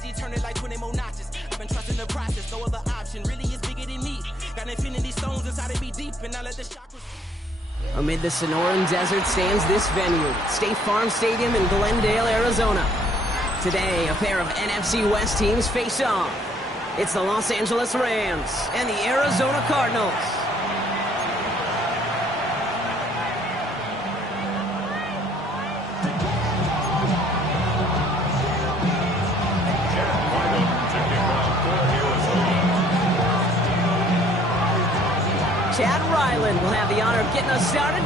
energy, turn it like 20 more notches. I've been trusting the process, no other option really is bigger than me. Got infinity stones inside of me deep, and I let the chakras. Amid the Sonoran Desert stands this venue, State Farm Stadium in Glendale, Arizona. Today, a pair of NFC West teams face off. It's the Los Angeles Rams and the Arizona Cardinals. Chad Ryland will have the honor of getting us started.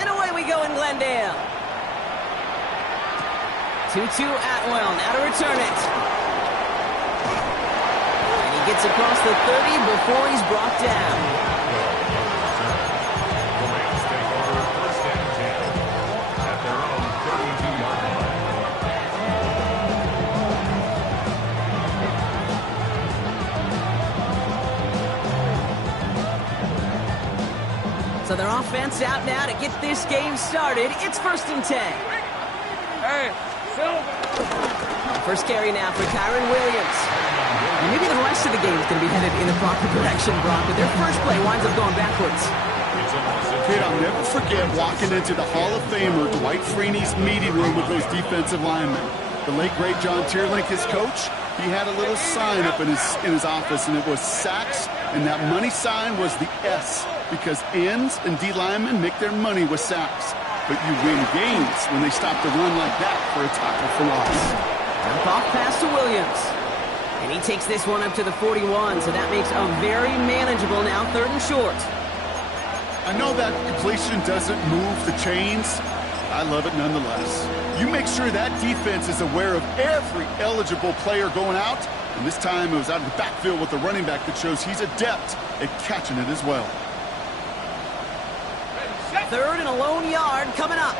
And away we go in Glendale. 2-2 Atwell, now to return it. And he gets across the 30 before he's brought down. So their offense out now to get this game started. It's 1st and 10. Hey, First carry now for Kyron Williams. And maybe the rest of the game is going to be headed in the proper direction, Brock, but their first play winds up going backwards. Kid, I'll never forget walking into the Hall of Famer Dwight Freeney's meeting room with those defensive linemen. The late, great John Tierlink, his coach, he had a little sign up in his office, and it was sacks, and that money sign was the S, because ends and D linemen make their money with sacks. But you win games when they stop the run like that for a tackle for loss. Dump off pass to Williams. And he takes this one up to the 41, so that makes a very manageable now 3rd and short. I know that completion doesn't move the chains. I love it nonetheless. You make sure that defense is aware of every eligible player going out, and this time it was out of the backfield with the running back that shows he's adept at catching it as well. 3rd and a lone yard coming up.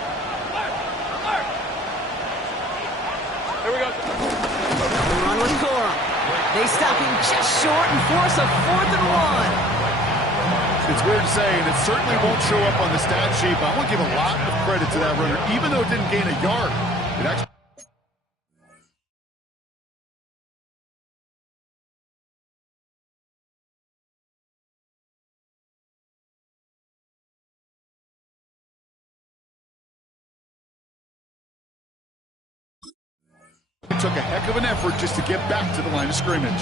here we go. The run with Cora. They stop him just short and force a 4th and 1. It's weird to say, and it certainly won't show up on the stat sheet, but I want to give a lot of credit to that runner. Even though it didn't gain a yard, it actually... It took a heck of an effort just to get back to the line of scrimmage.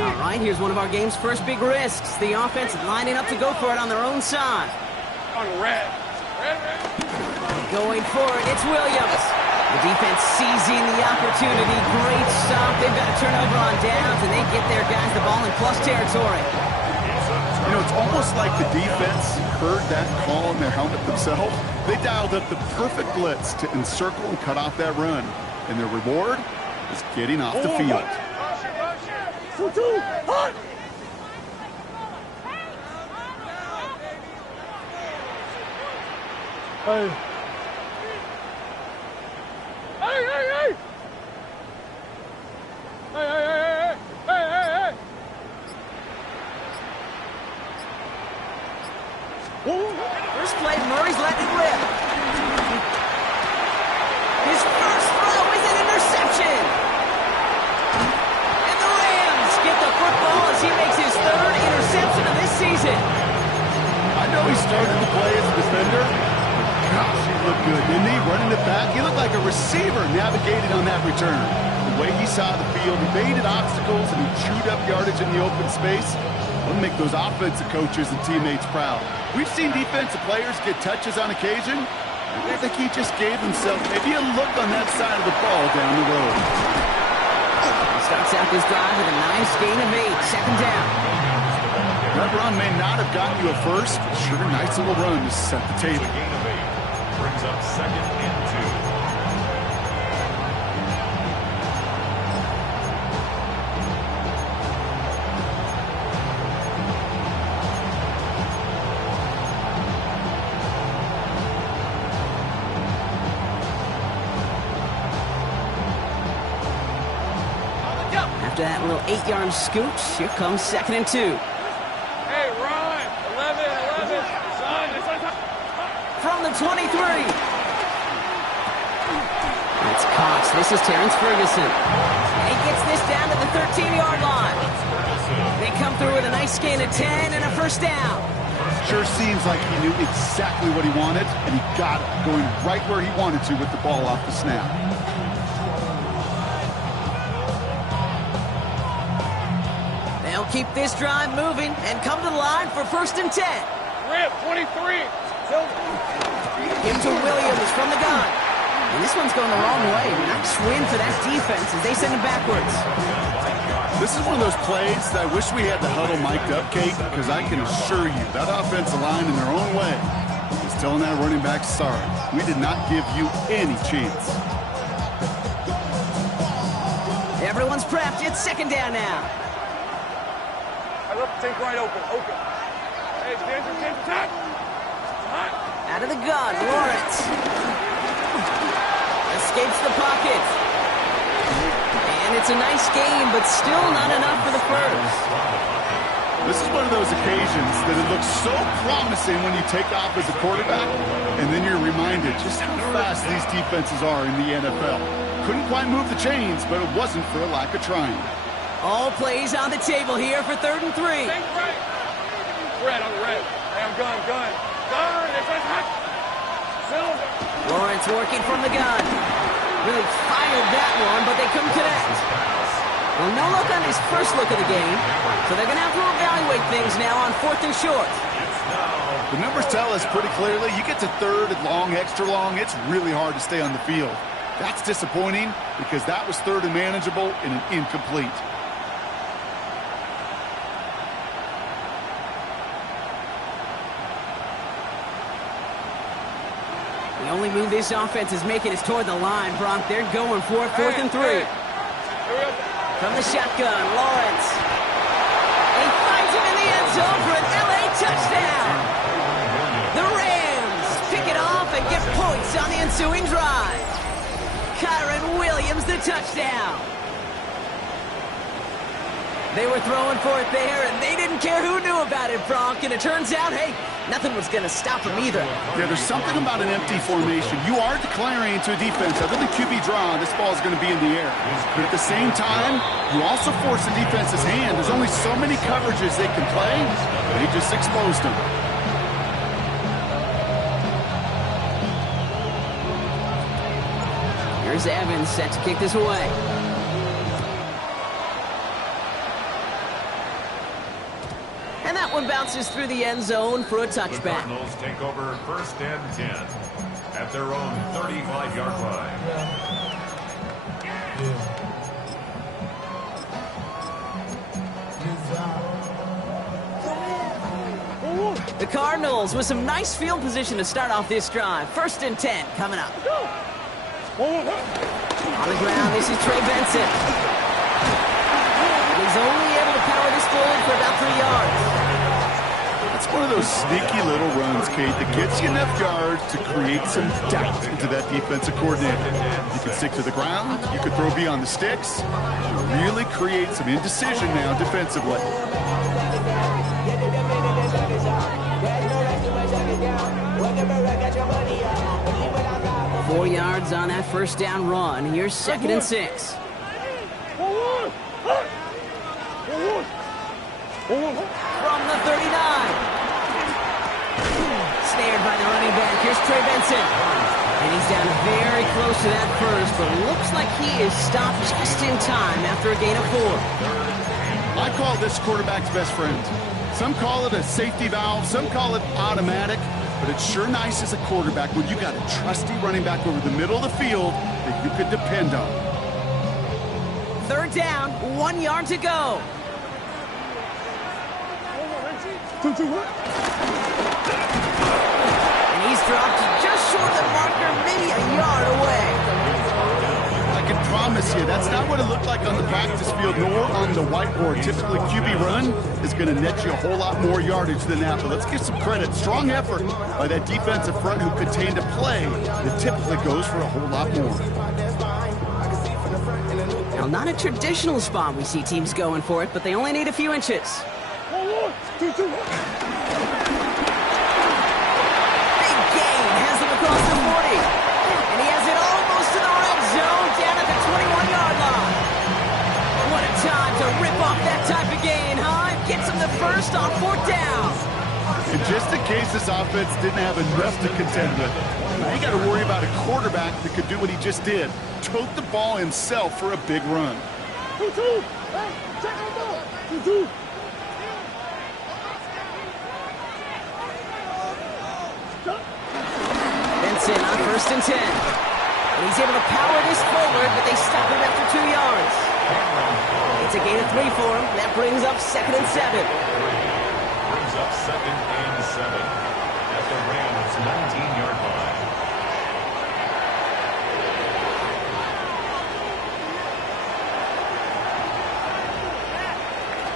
All right, here's one of our game's first big risks. The offense lining up to go for it on their own side. On red. Going for it, it's Williams. The defense seizing the opportunity. Great stop. They've got a turnover on downs, and they get their guys the ball in plus territory. You know, it's almost like the defense heard that call in their helmet themselves. They dialed up the perfect blitz to encircle and cut off that run. And their reward is getting off the field. Hey. Hey, hey, hey! Hey, hey, hey, hey, hey, hey, hey! First play, Murray's letting it rip. His first throw is an interception. And the Rams get the football as he makes his 3rd interception of this season. I know he started to play as a defender. Gosh, he looked good, didn't he? Running it back. He looked like a receiver navigating on that return. The way he saw the field, he baited obstacles and he chewed up yardage in the open space. We'll make those offensive coaches and teammates proud. We've seen defensive players get touches on occasion. I think he just gave himself maybe a look on that side of the ball down the road. He starts out this drive with a nice gain of 8, 2nd down. That run may not have gotten you a first, but sure, nice little run to set the table. Brings up 2nd and 2. After that little 8-yard scooch, here comes 2nd and 2. Hey, Ron! 11. Son, it's on top. From the 23. It's Cox. This is Terrence Ferguson. And he gets this down to the 13-yard line. They come through with a nice gain of 10 and a first down. Sure seems like he knew exactly what he wanted, and he got it, going right where he wanted to with the ball off the snap. They'll keep this drive moving and come to the line for 1st and 10. Rip, 23. Give to Williams from the gun. And this one's going the wrong way. Nice win for that defense as they send it backwards. This is one of those plays that I wish we had the huddle mic'd up, Kate, because I can assure you that offensive line in their own way is telling that running back, sorry, we did not give you any chance. Everyone's prepped. It's 2nd down now. I love to take right open. Hey, James, attack. Out of the gun, Lawrence. Escapes the pocket. And it's a nice game, but still not enough for the first. This is one of those occasions that it looks so promising when you take off as a quarterback, and then you're reminded just how fast these defenses are in the NFL. Couldn't quite move the chains, but it wasn't for a lack of trying. All plays on the table here for 3rd and 3. Red on the red. Hey, I'm gun. It's on top. Silver. Lawrence working from the gun. Really fired that one, but they couldn't connect. Well, no look on his first look of the game, so they're going to have to evaluate things now on 4th and short. The numbers tell us pretty clearly, you get to 3rd and long, extra long, it's really hard to stay on the field. That's disappointing because that was 3rd and manageable and an incomplete. The only move this offense is making is toward the line, Bronk. They're going for it, 4th and 3. From the shotgun, Lawrence. And he finds him in the end zone for an LA touchdown. The Rams pick it off and get points on the ensuing drive. Kyron Williams, the touchdown. They were throwing for it there, and they didn't care who knew about it, Bronk. And it turns out, hey, nothing was going to stop them either. Yeah, there's something about an empty formation. You are declaring to a defense, other than QB draw, this ball is going to be in the air. But at the same time, you also force the defense's hand. There's only so many coverages they can play. They just exposed them. Here's Evans set to kick this away. And that one bounces through the end zone for a touchback. The Cardinals take over 1st and 10 at their own 35-yard line. The Cardinals with some nice field position to start off this drive. 1st and 10 coming up. On the ground, this is Trey Benson. He's only able to power this forward for about 3 yards. That's one of those sneaky little runs, Kate, that gets you enough yards to create some doubt into that defensive coordinator. You can stick to the ground, you can throw beyond the sticks, really create some indecision now defensively. Four yards on that first down run. Here's 2nd and 6. From the 39. Snared by the running back. Here's Trey Benson. And he's down very close to that first, but looks like he is stopped just in time after a gain of 4. I call this quarterback's best friend. Some call it a safety valve, some call it automatic, but it's sure nice as a quarterback when you got a trusty running back over the middle of the field that you could depend on. 3rd down, 1 yard to go. And he's dropped just short of the marker, maybe a yard away. I can promise you, that's not what it looked like on the practice field nor on the whiteboard. Typically, QB run is going to net you a whole lot more yardage than that. But let's give some credit. Strong effort by that defensive front who contained a play that typically goes for a whole lot more. Well, not a traditional spot we see teams going for it, but they only need a few inches. Big gain has him across the 40. And he has it almost to the red zone, down at the 21-yard line. What a time to rip off that type of gain, huh? It gets him the first on 4th down. And just in case this offense didn't have enough to contend with, now you got to worry about a quarterback that could do what he just did. Tote the ball himself for a big run. Benson on 1st and 10. And he's able to power this forward, but they stop him after 2 yards. It's a gain of 3 for him. That brings up 2nd and 7. Brings up 2nd and 7 at the Rams' 19-yard line.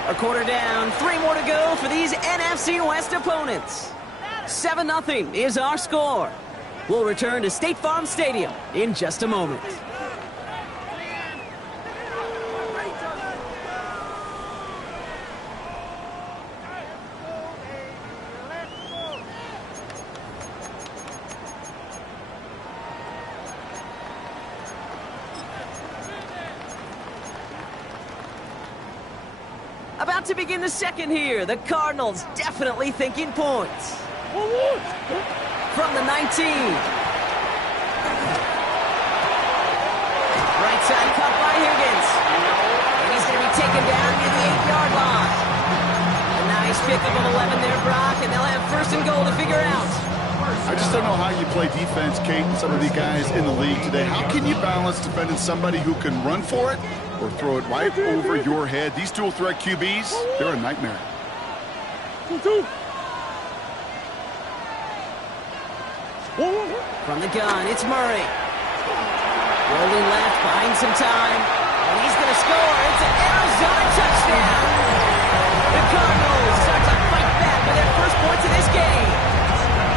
A quarter down, 3 more to go for these NFC West opponents. 7-0 is our score. We'll return to State Farm Stadium in just a moment. About to begin the second here. The Cardinals definitely thinking points. From the 19. Right side cut by Higgins. And he's going to be taken down near the 8-yard line. A nice pickup of 11 there, Brock, and they'll have 1st and goal to figure out. I just don't know how you play defense, Kate, and some of these guys in the league today. How can you balance defending somebody who can run for it or throw it right over your head? These dual threat QBs, they're a nightmare. From the gun, it's Murray. Rolling left, buying some time. And he's going to score. It's an Arizona touchdown. The Cardinals start to fight back with their first points of this game.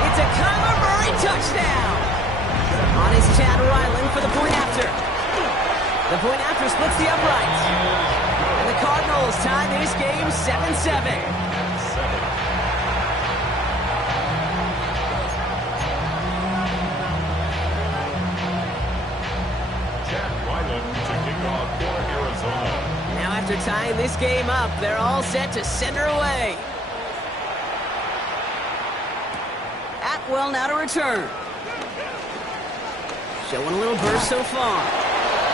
It's a Kyler Murray touchdown. On his Chad Ryland for the point after. The point after splits the uprights. And the Cardinals tie this game 7-7. Now after tying this game up, they're all set to send her away. Atwell now to return. Showing a little burst so far.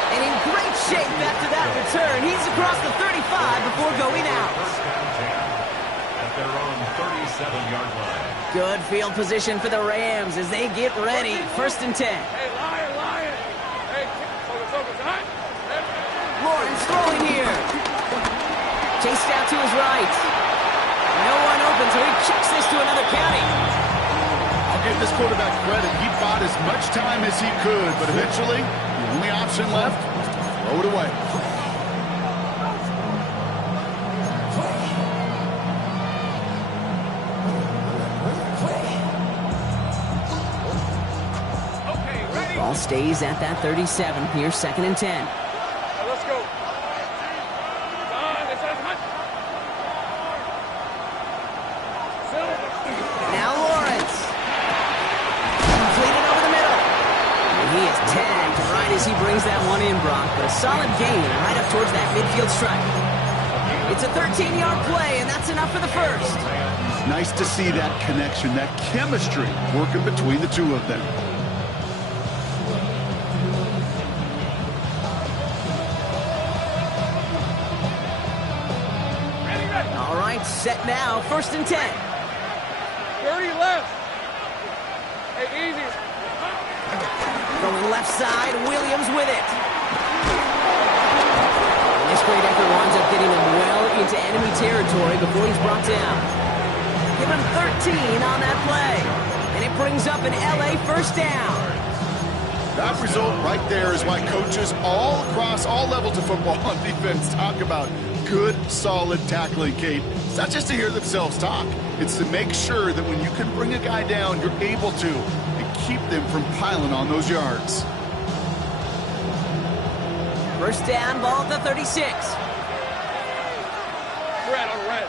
And in great shape after that return. He's across the 35 before going out. At their own 37-yard line. Good field position for the Rams as they get ready. 1st and 10. Hey, Lion! Hey, focus, huh? Lawrence throwing here. Chased out to his right. No one open, so he kicks this to another county. I'll give this quarterback credit. He bought as much time as he could, but eventually, the only option left, throw it away. Ball stays at that 37 here, 2nd and 10. Let's go. Now Lawrence. Completed over the middle. And he is tagged right as he brings that one in, Brock. But a solid gain right up towards that midfield stripe. It's a 13-yard play, and that's enough for the first. Nice to see that connection, that chemistry working between the two of them. All right, set now, 1st and 10. 30 left. Hey, easy. Going left side, Williams with it. And this great effort winds up getting him well into enemy territory before he's brought down. Give him 13 on that play. And it brings up an LA 1st down. That result right there is why coaches all across all levels of football and defense talk about good, solid tackling, Kate. It's not just to hear themselves talk. It's to make sure that when you can bring a guy down, you're able to and keep them from piling on those yards. First down, ball at the 36. Red on red.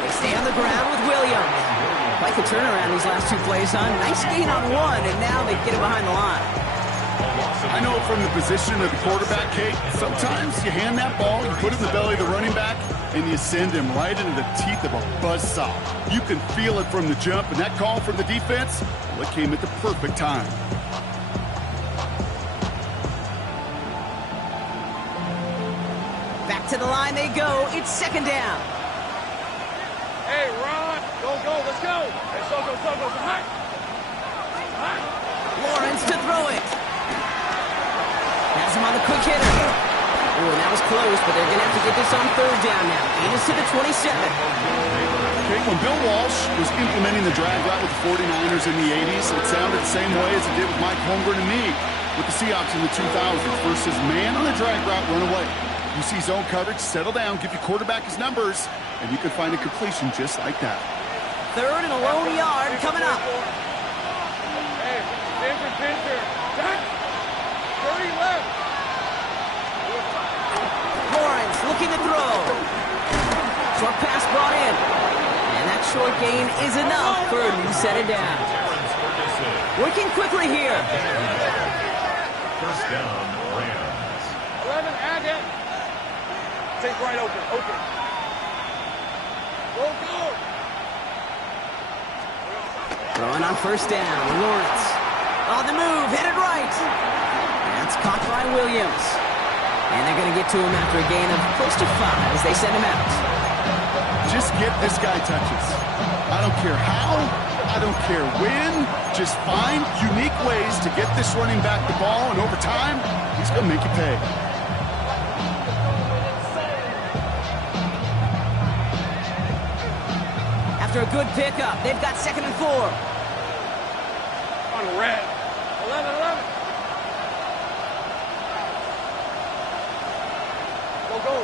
They stay on the ground with Williams. Like the turnaround these last two plays, huh? Nice gain on one, and now they get it behind the line. I know from the position of the quarterback, Kate, sometimes you hand that ball, you put it in the belly of the running back, and you send him right into the teeth of a buzzsaw. You can feel it from the jump, and that call from the defense, well, it came at the perfect time. Back to the line they go. It's second down. Hey, Ron. Go, let's go. Hey, so go. Hot. Lawrence to throw it. Has him on the quick hitter. Oh, that was close, but they're going to have to get this on third down now. Gain is to the 27. Okay, when Bill Walsh was implementing the drag route with the 49ers in the 80s, it sounded the same way as it did with Mike Holmgren and me with the Seahawks in the 2000s versus man on the drag route, run away. You see zone coverage, settle down, give your quarterback his numbers, and you can find a completion just like that. Third and a lone yard coming up. Hey, Ginger. Jack. 30 left. Lawrence looking to throw. Short pass brought in. And that short gain is enough for a new set of downs. Working quickly here. First down, Rams. 11, add it. Take right open. Go. Throwing on first down, Lawrence. On the move, headed right. That's caught by Williams. And they're going to get to him after a gain of close to 5 as they send him out. Just get this guy touches. I don't care how, I don't care when. Just find unique ways to get this running back the ball, and over time, he's going to make you pay. After a good pickup, they've got 2nd and 4. On red. 11. Go.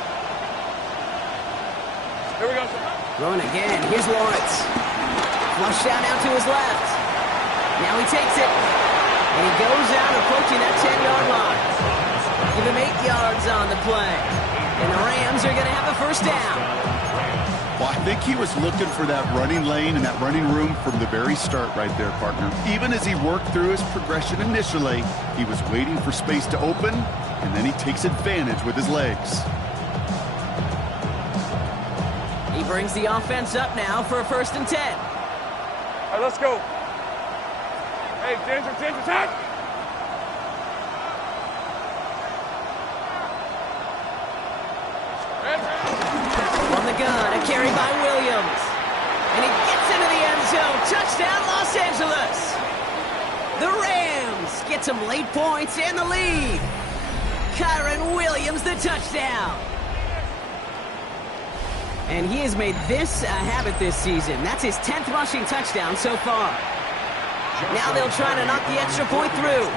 Here we go, sir. Throwing again. Here's Lawrence. Flush out now to his left. Now he takes it. And he goes out approaching that 10-yard line. Give him 8 yards on the play. And the Rams are going to have a first down. Well, I think he was looking for that running lane and that running room from the very start right there, partner. Even as he worked through his progression initially, he was waiting for space to open, and then he takes advantage with his legs. He brings the offense up now for a 1st and 10. All right, let's go. Hey, Ginger, attack! From the gun, a carry by Williams. And he gets into the end zone. Touchdown, Los Angeles. The Rams get some late points and the lead. Kyron Williams, the touchdown. And he has made this a habit this season. That's his 10th rushing touchdown so far. Now they'll try to knock the extra point through.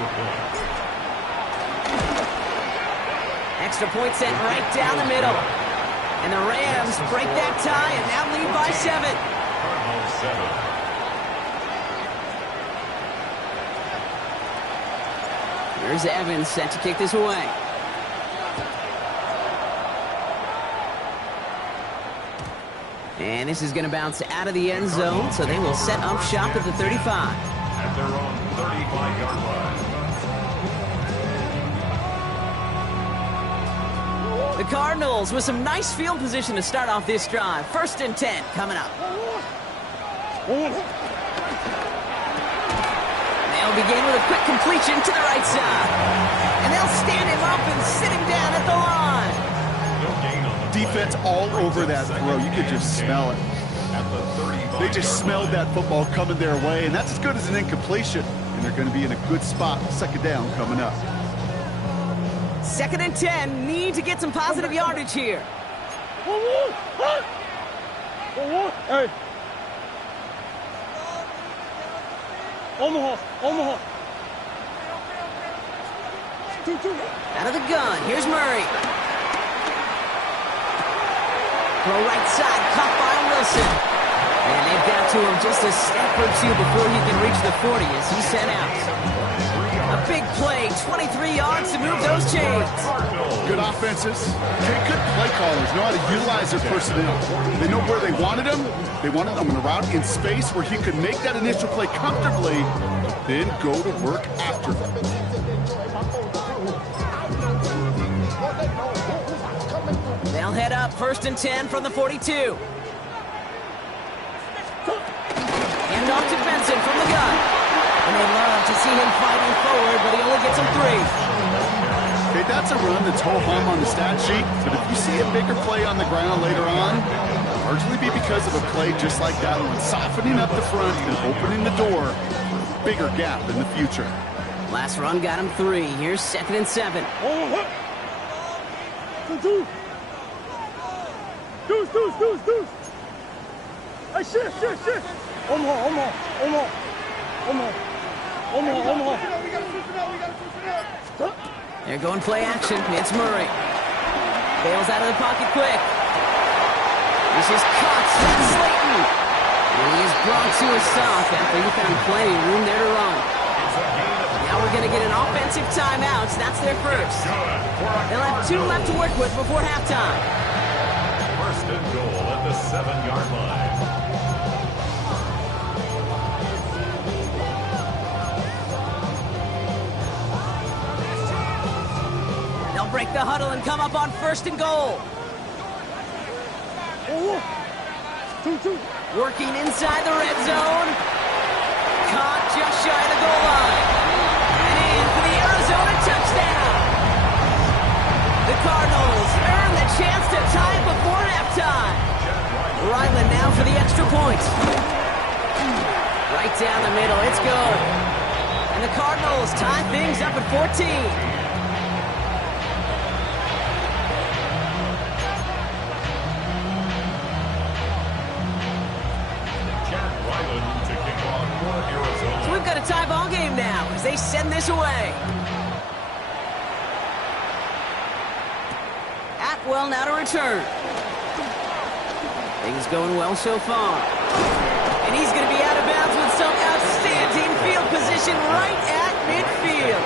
Extra point sent right down the middle. And the Rams break that tie and now lead by 7. Cardinals 7. Here's Evans set to kick this away. And this is going to bounce out of the end zone, so they will set up shop at the 35. At their own 35-yard line. The Cardinals with some nice field position to start off this drive. 1st and 10 coming up. They'll begin with a quick completion to the right side. And they'll stand him up and sit him down at the line. Defense all over that throw. You could just smell it. They just smelled that football coming their way, and that's as good as an incompletion. And they're going to be in a good spot. 2nd down coming up. 2nd and 10. Need to get some positive yardage here. Hey. Omaha. Out of the gun. Here's Murray. Throw right side. Caught by Wilson. And they've got to him just a step or two before he can reach the 40 as he set out. A big play, 23 yards to move those chains. Good offenses. Good play callers know how to utilize their personnel. They know where they wanted him. They wanted him in a route in space where he could make that initial play comfortably, then go to work after. They'll head up 1st and 10 from the 42. Hand off to Benson from the gun. And they love to see him fighting forward, but he only gets them 3. Okay, that's a run that's ho-hum on the stat sheet, but if you see a bigger play on the ground later on, it'll largely be because of a play just like that one, softening up the front and opening the door for a bigger gap in the future. Last run got him 3. Here's 2nd and 7. Deuce. Hey, shit. Omar. They're going play action. It's Murray. Bails out of the pocket quick. This is caught. That's Slayton. And he is brought to a stop after he found plenty of room there to run. Now we're going to get an offensive timeout. That's their first. They'll have 2 left to work with before halftime. 1st and goal at the 7-yard line. They'll break the huddle and come up on 1st and goal. Working inside the red zone. Caught just shy of the goal line. And in for the Arizona touchdown. The Cardinals earn the chance to tie it before halftime. Ryland now for the extra point. Right down the middle. It's good. And the Cardinals tie things up at 14. So we've got a tie ball game now as they send this away. Atwell now to return. Things going well so far. And he's going to be out of bounds with some outstanding field position right at midfield.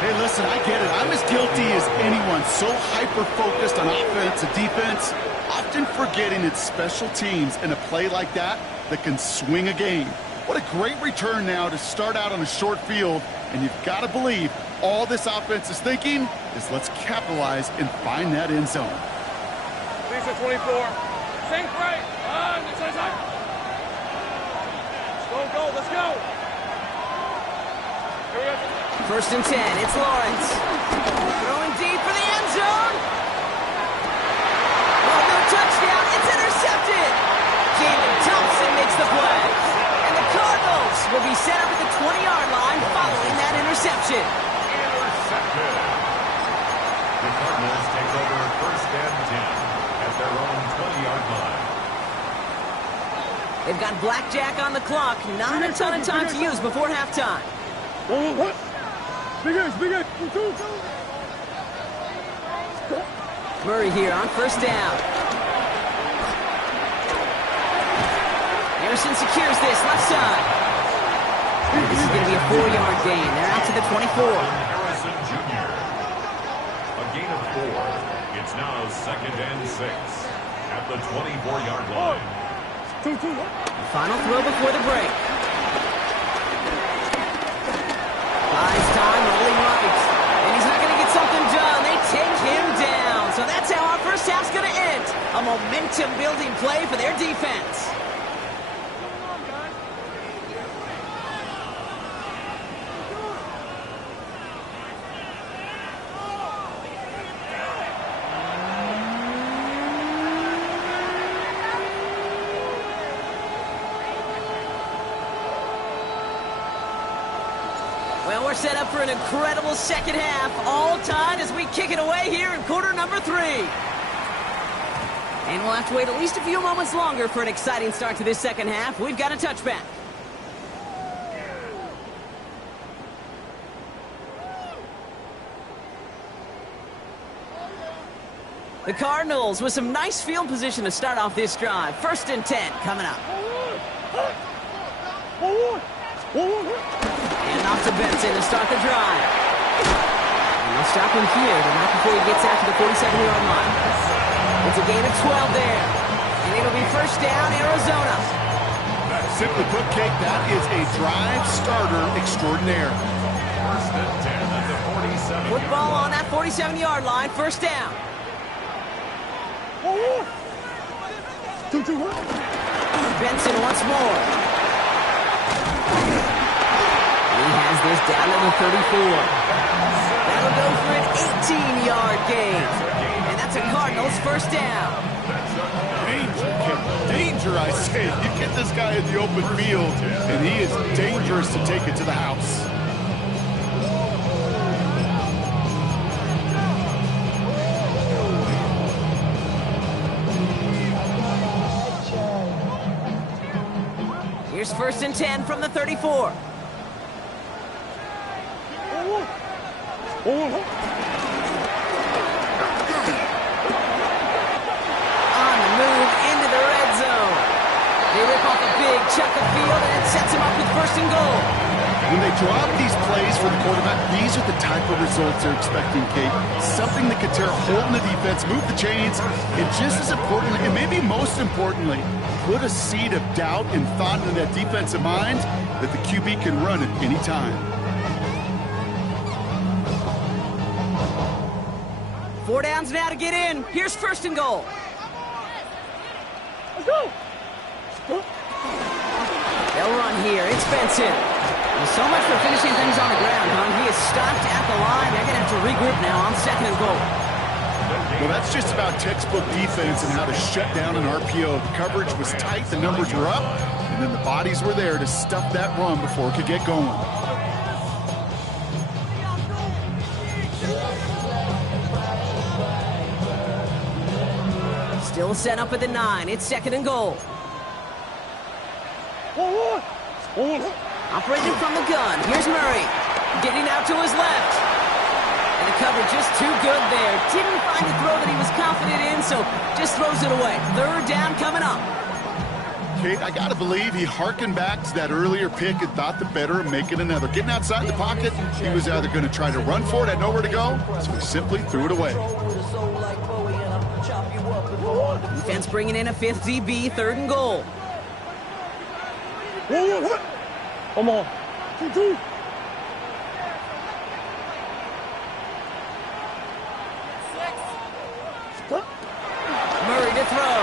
Hey, listen, I get it. I'm as guilty as anyone. So hyper-focused on offense and defense, often forgetting it's special teams in a play like that can swing a game. What a great return now to start out on a short field, and you've got to believe all this offense is thinking is let's capitalize and find that end zone. Lisa 24. Sink right. Let's go. Here we go. 1st and 10. It's Lawrence. Throwing deep for the end zone. Oh, no touchdown. It's intercepted. Jalen Thompson makes the play. And the Cardinals will be set up at the 20-yard line following that interception. Intercepted. The Cardinals take over 1st and 10 at their own 20-yard line. They've got blackjack on the clock. Not a ton of time to use before halftime. Big Murray here on 1st down. Harrison secures this left side. This is going to be a 4-yard gain. They're out to the 24. Harrison Jr. A gain of 4. It's now 2nd and 6 at the 24-yard line. Final throw before the break. Buys time, rolling right. And he's not going to get something done. They take him down. So that's how our first half's going to end. A momentum-building play for their defense. Well, we're set up for an incredible second half, all tied as we kick it away here in quarter number 3. And we'll have to wait at least a few moments longer for an exciting start to this second half. We've got a touchback. The Cardinals with some nice field position to start off this drive. 1st and 10 coming up. And off to Benson to start the drive. And they'll stop him here, but not before he gets out to the 47-yard line. It's a gain of 12 there. And it'll be 1st down, Arizona. Simply put, Kate, that is a drive starter extraordinaire. 1st and 10 at the 47. Football on that 47-yard line, 1st down. Benson once more. He has this down to the 34. That'll go for an 18-yard gain. And that's a Cardinals 1st down. Danger, Kate. Danger, I say. You get this guy in the open field, and he is dangerous to take it to the house. Here's 1st and 10 from the 34. On the move into the red zone. They rip off a big chunk of field, and it sets him up with 1st and goal. When they drop these plays for the quarterback, these are the type of results they're expecting, Kate. Something that could tear a hole in the defense, move the chains, and just as importantly, and maybe most importantly, put a seed of doubt and thought in that defensive mind that the QB can run at any time. 4 downs now to get in. Here's 1st and goal. Let's go. They'll run here. It's Benson. Well, so much for finishing things on the ground, huh? He is stopped at the line. They're going to have to regroup now on 2nd and goal. Well, that's just about textbook defense and how to shut down an RPO. The coverage was tight, the numbers were up, and then the bodies were there to stuff that run before it could get going. Still set up at the 9. It's 2nd and goal. Operating from the gun. Here's Murray. Getting out to his left. And the cover just too good there. Didn't find the throw that he was confident in, so just throws it away. 3rd down coming up. Kate, I got to believe he hearkened back to that earlier pick and thought the better of making another. Getting outside the pocket, he was either going to try to run for it, had nowhere to go, so he simply threw it away. Defense bringing in a 5th DB, 3rd and goal. Come on. Murray to throw.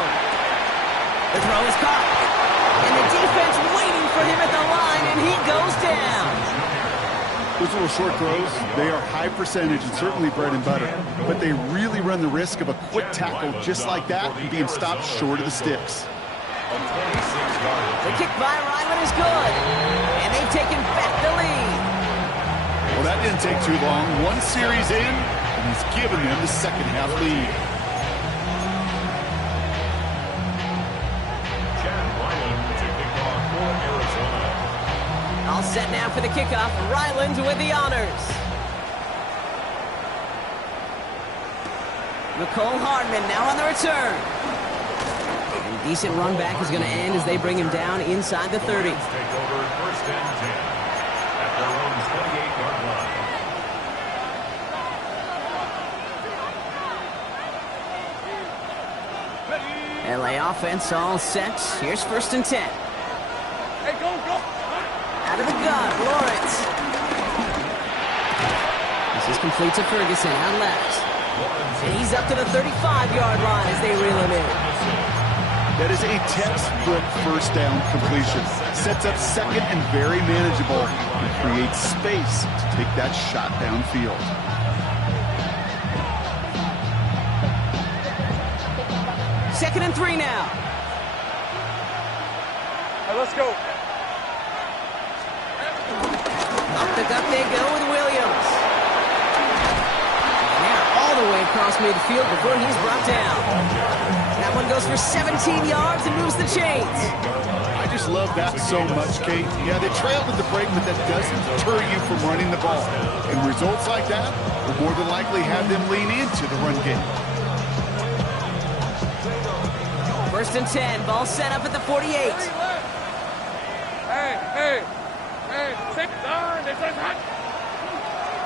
The throw is caught. And the defense waiting for him at the line, and he goes down. Those little short throws, they are high percentage and certainly bread and butter, but they really run the risk of a quick tackle just like that and being stopped short of the sticks. The kick by Ryland is good, and they've taken back the lead. Well, that didn't take too long. One series in, and he's given them the 2nd half lead. All set now for the kickoff. Ryland with the honors. Nicole Hardman now on the return. And decent run back is going to end as they bring him down inside the 30. Take over 1st and 10 at their own 28-yard line. LA offense all set. Here's 1st and 10. Hey, go. Out of the gun, Lawrence. This is complete to Ferguson, out left. And he's up to the 35-yard line as they reel him in. That is a textbook 1st down completion. Sets up 2nd and very manageable and creates space to take that shot downfield. Second and 3 now. All right, let's go. Up the gut they go with Williams. And they're all the way across midfield before he's brought down. That one goes for 17 yards and moves the chains. I just love that so much, Kate. Yeah, they trailed at the break, but that doesn't deter you from running the ball. And results like that will more than likely have them lean into the run game. First and 10. Ball set up at the 48. Hey, 6 on. This is hot.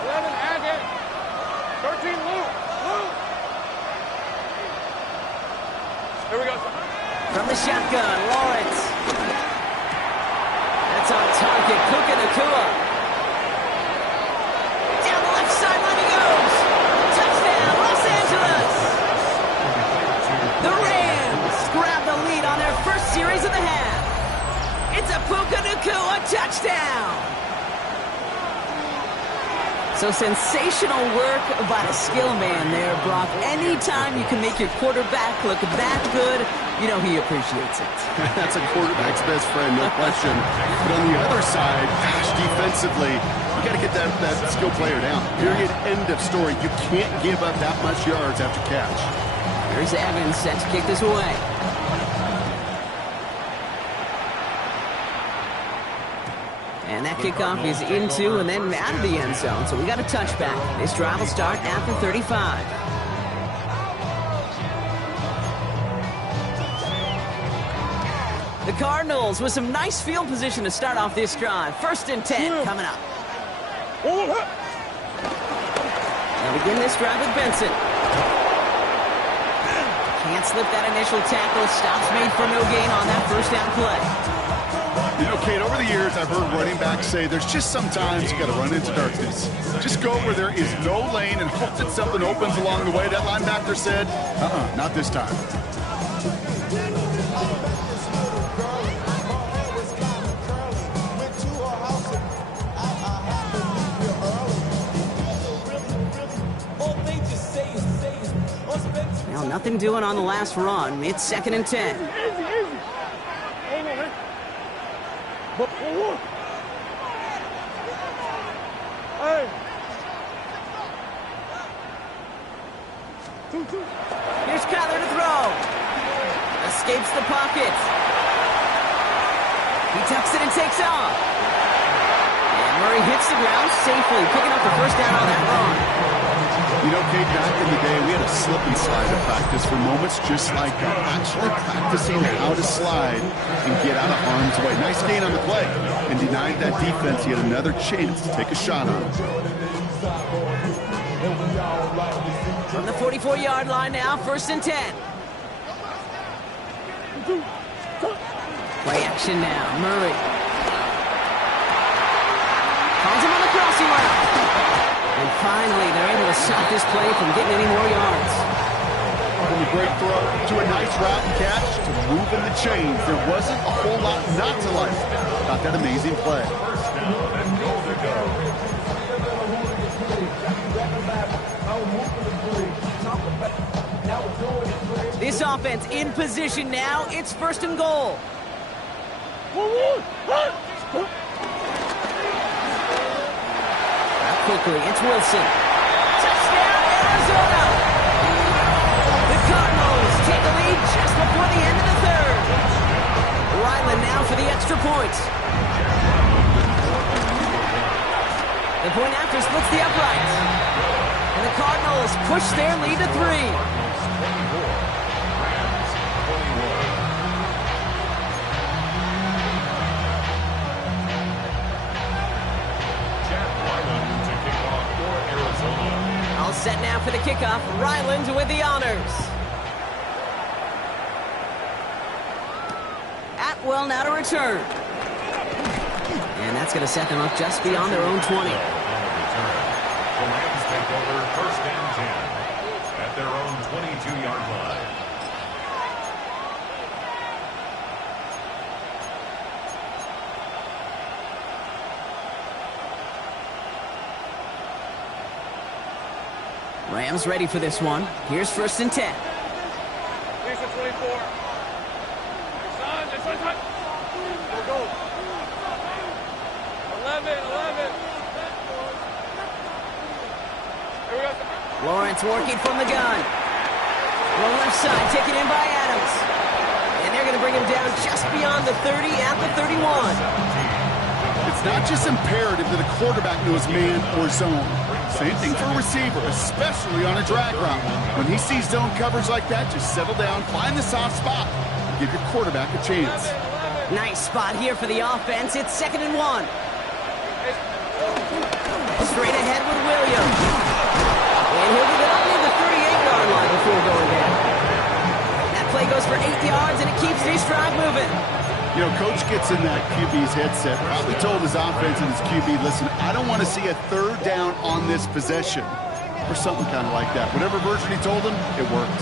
11 Agate. 13 Luke. Here we go. From the shotgun, Lawrence. That's on target. Puka Nacua. Down the left sideline he goes. Touchdown, Los Angeles. The Rams grab the lead on their first series of the half. It's a Puka Nacua touchdown. So sensational work by a skill man there, Brock. Anytime you can make your quarterback look that good, you know he appreciates it. That's a quarterback's best friend, no question. But on the other side, gosh, defensively, you got to get that skill player down. Period. End of story. You can't give up that much yards after catch. Here's Evans set to kick this away. And that kickoff is into and then out of the end zone. So we got a touchback. This drive will start at the 35. The Cardinals with some nice field position to start off this drive. First and 10 coming up. They'll begin this drive with Benson. Can't slip that initial tackle. Stops made for no gain on that first down play. You know, Kate, over the years, I've heard running backs say there's just sometimes you got to run into darkness. Just go where there is no lane and hope that something opens along the way. That linebacker said, not this time. Well, nothing doing on the last run. It's second and 10. Here's Kyler to throw. Escapes the pocket. He tucks it and takes off. And Murray hits the ground safely, picking up the first down on that run. You know, Kate, back in the day, we had a slip and slide at practice for moments just like that. Actually practicing how to slide and get out of harm's way. Nice gain on the play. And denied that defense yet another chance to take a shot on it. From the 44-yard line now, first and 10. Play action now, Murray. Calls him on the crossing route. And finally, they're able to stop this play from getting any more yards. From a great throw to a nice route and catch to moving the chains. There wasn't a whole lot not to like about that amazing play. First down and goal to go. This offense in position now. It's first and goal. Quickly, it's Wilson. Touchdown, Arizona! The Cardinals take a lead just before the end of the third. Ryland now for the extra point. The point after splits the uprights. And the Cardinals push their lead to 3. Set now for the kickoff. Ryland with the honors. Atwell now to return. And that's going to set them up just beyond their own 20. The Rams take over first and 10 at their own 22-yard line. Rams ready for this one. Here's first and 10. Here's the 24. Son, this one's hot. Go. 11. Here we go. Lawrence working from the gun. On the left side, taken in by Adams. And they're going to bring him down just beyond the 30 at the 31. It's not just imperative that a quarterback knows man or zone. Same thing for a receiver, especially on a drag route. When he sees zone coverage like that, just settle down, find the soft spot. give your quarterback a chance. Nice spot here for the offense. It's 2nd and 1. Straight ahead with Williams. And he'll get up near the 38-yard line before going down. That play goes for 8 yards, and it keeps this drive moving. You know, Coach gets in that QB's headset, probably told his offense and his QB, listen, I don't want to see a 3rd down on this possession. Or something kind of like that. Whatever version he told him, it worked.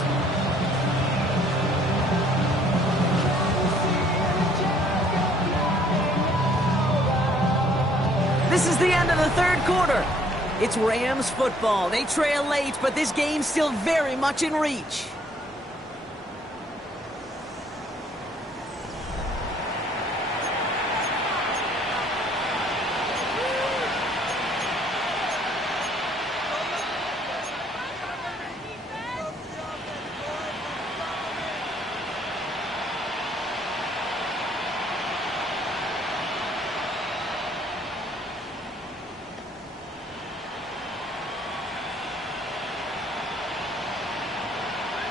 This is the end of the 3rd quarter. It's Rams football. They trail late, but this game's still very much in reach.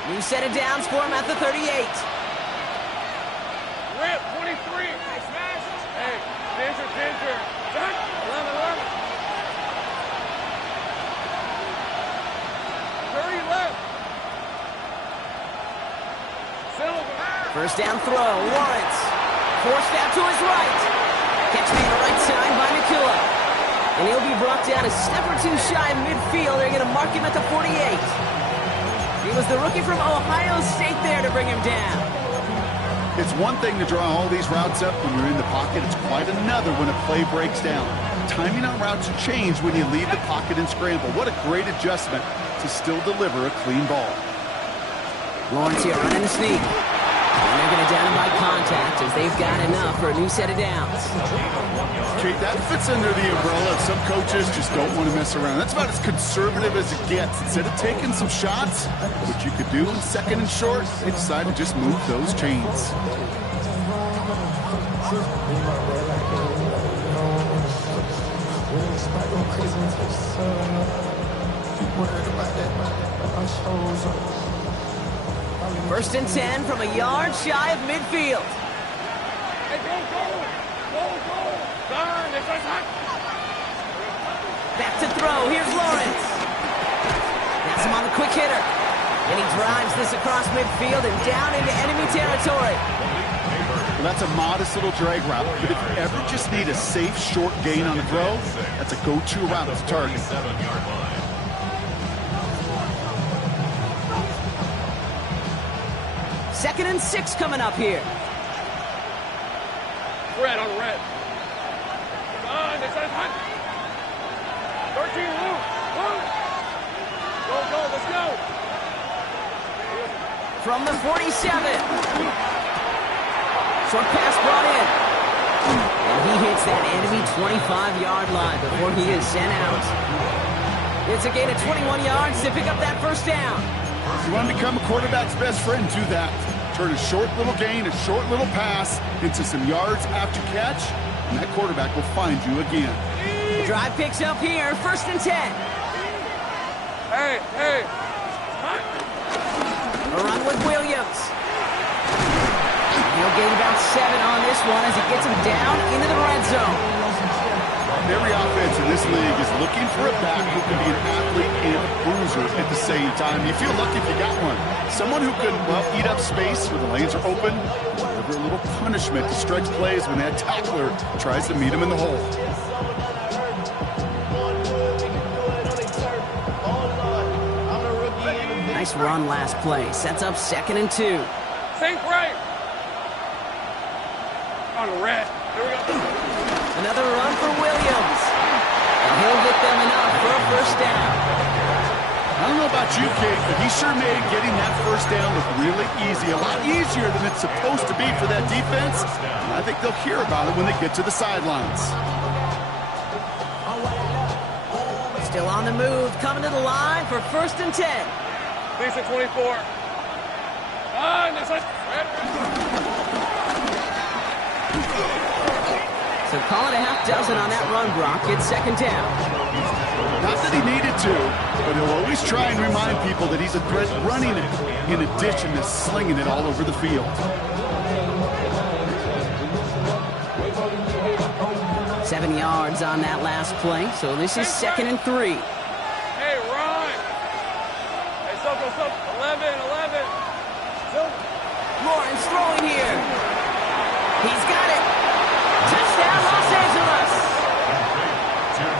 New set of downs for him at the 38. Rip, 23. Hey, Ginger. 11. 30 left. Silver. First down throw, Lawrence. Forced out to his right. Catch me on the right side by Nakua. And he'll be brought down a step or two shy of midfield. They're going to mark him at the 48. He was the rookie from Ohio State there to bring him down. It's one thing to draw all these routes up when you're in the pocket. It's quite another when a play breaks down. Timing on routes change when you leave the pocket and scramble. What a great adjustment to still deliver a clean ball. Lawrence here running the sneak. And they're going to down him by contact as they've got enough for a new set of downs. Kate, that fits under the umbrella of some coaches just don't want to mess around. That's about as conservative as it gets. Instead of taking some shots, which you could do in 2nd and short, they decide to just move those chains. First and 10 from a yard shy of midfield. Hey, go. Darn, it's hot. Back to throw. Here's Lawrence. That's him on the quick hitter. And he drives this across midfield and down into enemy territory. Well, that's a modest little drag route, but if you ever just need a safe, short gain on a throw, that's a go-to route to target. 7-yard line. Second and 6 coming up here. Red on red. Come on, it's hot. 13, Lou. Go, let's go. From the 47. Short pass brought in. And he hits that enemy 25-yard line before he is sent out. It's a gain of 21 yards to pick up that first down. You want to become a quarterback's best friend, do that. Turn a short little gain, a short little pass into some yards after catch, and that quarterback will find you again. The drive picks up here, 1st and 10. Hey. A run with Williams. He'll gain about 7 on this one as he gets him down into the red zone. Every offense in this league is looking for a back who can be an athlete and a bruiser at the same time. You feel lucky if you got one. Someone who can, well, eat up space when the lanes are open, deliver a little punishment to stretch plays when that tackler tries to meet him in the hole. Nice run last play. Sets up 2nd and 2. Think right. On red. Here we go. Another run for Williams. And he'll get them enough for a first down. I don't know about you, Kate, but he sure made getting that first down look really easy. A lot easier than it's supposed to be for that defense. And I think they'll hear about it when they get to the sidelines. Still on the move, coming to the line for 1st and 10. Lisa 24. It's red. So call it a half dozen on that run, Brock. It's 2nd down. Not that he needed to, but he'll always try and remind people that he's a threat running it in addition to slinging it all over the field. 7 yards on that last play, so this is 2nd and 3. Hey, Ron. Hey, Soko, 11. Lawrence throwing here. He's got it. Touchdown, Los Angeles.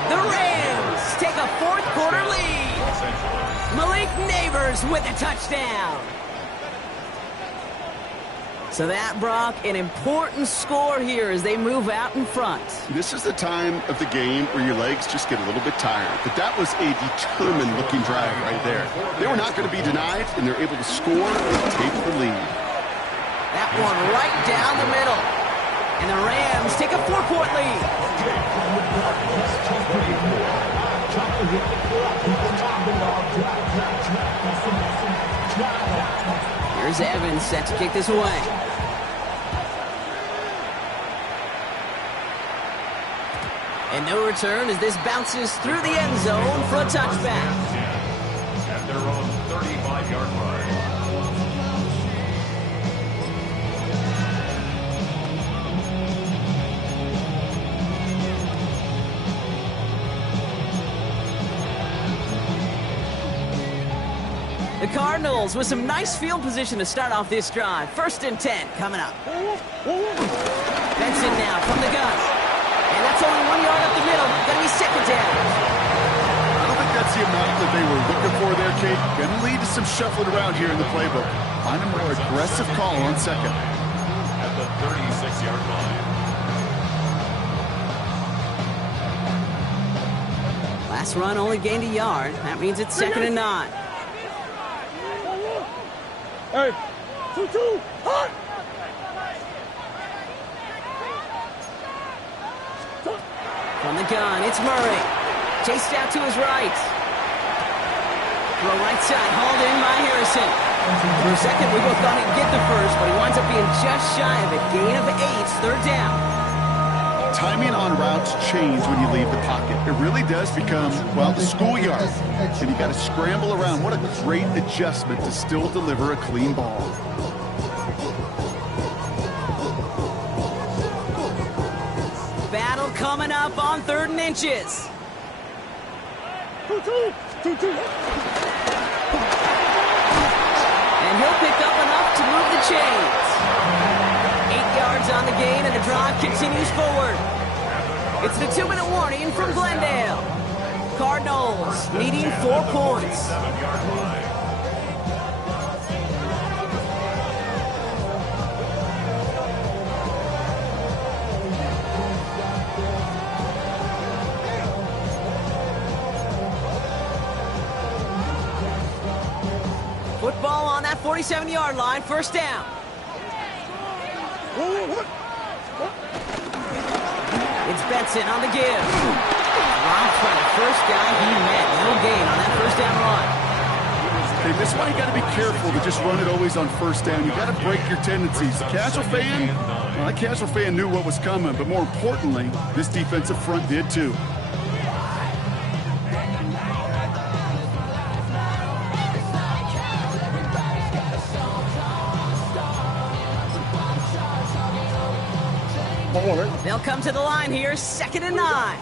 The Rams take a 4th quarter lead. Malik Neighbors with a touchdown. So that, Brock, an important score here as they move out in front. This is the time of the game where your legs just get a little bit tired. But that was a determined-looking drive right there. They were not going to be denied, and they're able to score and take the lead. That one right down the middle. And the Rams take a 4-point lead. Here's Evans set to kick this away. And no return as this bounces through the end zone for a touchback. At their own 35-yard line. The Cardinals with some nice field position to start off this drive. 1st and 10 coming up. Benson now from the gun. And that's only 1 yard up the middle. Gonna be 2nd down. I don't think that's the amount that they were looking for there, Kate. Gonna lead to some shuffling around here in the playbook. Find a more aggressive call on 2nd. At the 36-yard line. Last run only gained a yard. That means it's 2nd and 9. Hey, 2-2, hot! From the gun, it's Murray. Chased out to his right. Throw right side, hauled in by Harrison. For a second, we both thought he'd get the first, but he winds up being just shy of a gain of 8, 3rd down. Timing on routes change when you leave the pocket. It really does become, well, the schoolyard. And you got to scramble around. What a great adjustment to still deliver a clean ball. Battle coming up on 3rd and inches. 2-2. And he'll pick up enough to move the chains. 8 yards on the gain, and the drive continues forward. It's the 2-minute warning from Glendale. Cardinals needing 4 points. 7-yard line. Football on that 47-yard line, 1st down. It's Benson on the give. Dropped by the first guy he met. No gain on that 1st down run. Hey, this is why you got to be careful to just run it always on 1st down. You got to break your tendencies. Casual fan, well, that casual fan knew what was coming, but more importantly, this defensive front did too. They'll come to the line here, 2nd and 9.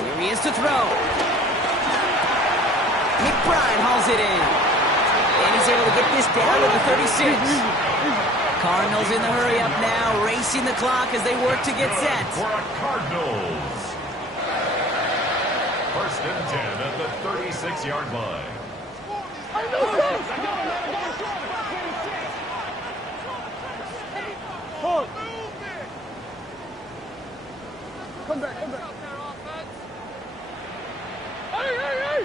Here he is to throw. McBride hauls it in. And he's able to get this down to the 36. Cardinals in the hurry up now, racing the clock as they work to get set. For a Cardinals. 1st and 10 at the 36-yard line. Come back. Hey!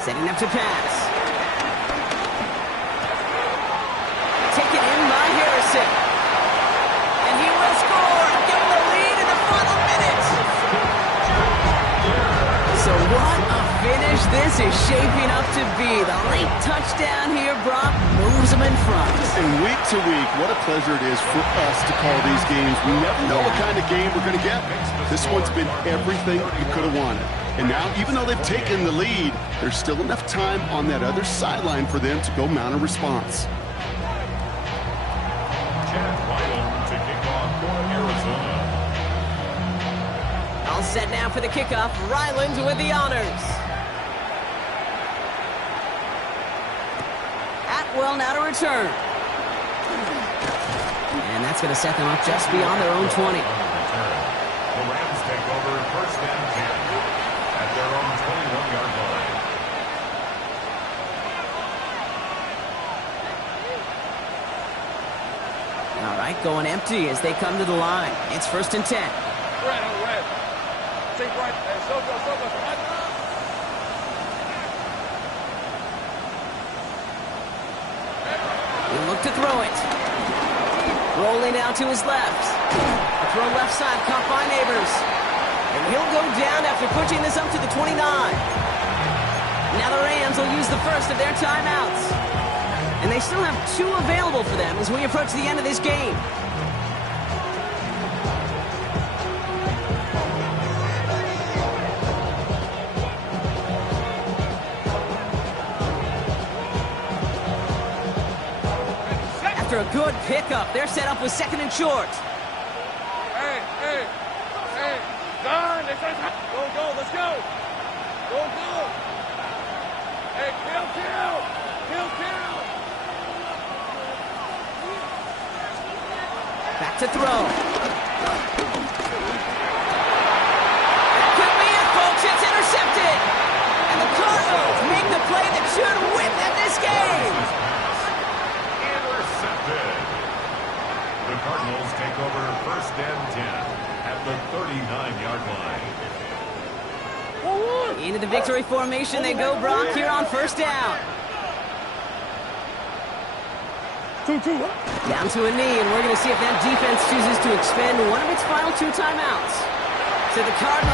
Setting up to pass. Taken in by Harrison. And he will score. Give him the lead in the final minutes. So what a finish this is shaping up to be. The late touchdown here, Brock, moves them in front. And week to week, what a pleasure it is for us to call these games. We never know what kind of game we're going to get. This one's been everything you could have wanted. And now, even though they've taken the lead, there's still enough time on that other sideline for them to go mount a response. To kick off for Arizona. All set now for the kickoff. Ryland with the honors. Atwell now to return. And that's going to set them up just beyond their own 20. The Rams take over first and 10 at their own 21-yard line. All right, going empty as they come to the line. It's first and 10. Red on red. Take right. So go. He'll look to throw it. Rolling out to his left. A throw left side caught by Neighbors. And he'll go down after pushing this up to the 29. Now the Rams will use the first of their timeouts. And they still have 2 available for them as we approach the end of this game. After a good pickup, they're set up with second and short. Hey. Done. Go. Let's go. Go. Hey, kill. Back to throw. Could be it, folks. It's intercepted. And the Cardinals make the play that should win them this game. Intercepted. The Cardinals take over first and 10 at the 39-yard line. Into the victory formation they go, Brock, here on first down. 2-2. Down to a knee, and we're going to see if that defense chooses to expend one of its final 2 timeouts. So the Cardinals